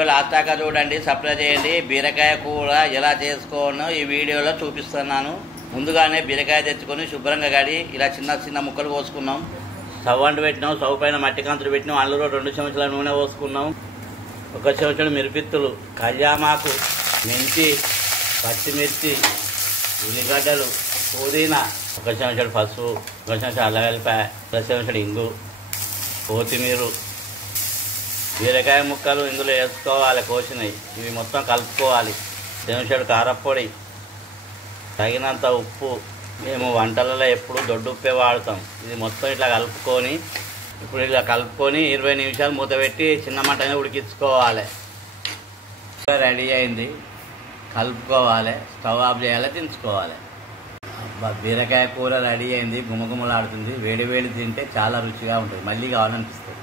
Last దాకా చూడండి, subscribe చేయండి. బీరకాయ కూర ఎలా చేసుకోనో ఈ వీడియోలో చూపిస్తున్నాను. ముందుగానే బీరకాయ తెచ్చుకొని శుభ్రంగా కడిగి ఇలా చిన్న చిన్న ముక్కలు పోసుకున్నాం. స్టవ్ అంటు పెట్టినాం. స్టవ్ పైన మట్టి కంతులు పెట్టినాం. అందులో 2 చెంచాల నూనె పోసుకున్నాం. 1 చెంచాడు మిరపిత్తులు, కళ్యామాకు, మెంతి, పచ్చిమిర్చి, ఉల్లిగడ్డలు, పుదీనా, 1 చెంచాడు పసుపు, 1 చెంచాడు అల్లం వెల్లిపాయ, 1 చెంచాడు ఇంగు, కొత్తిమీర, బీరకాయ ముక్కలు ఇందులో వేసుకోవాలి. కోసినవి ఇవి మొత్తం కలుపుకోవాలి. చెంచాడు కారపొడి, తగినంత ఉప్పు. మేము వంటలలో ఎప్పుడు దొడ్డు ఉప్పే వాడతాం. ఇది మొత్తం ఇట్లా కలుపుకొని ఇప్పుడు ఇలా కలుపుకొని 20 నిమిషాలు మూత పెట్టి చిన్న మంటనే ఉడికించుకోవాలి. రెడీ అయింది, కలుపుకోవాలి. స్టవ్ ఆఫ్ చేయాలి, దించుకోవాలి. బీరకాయ కూర రెడీ అయింది, గుమగుమలాడుతుంది. వేడి వేడి తింటే చాలా రుచిగా ఉంటుంది. మళ్ళీ కావాలనిపిస్తుంది.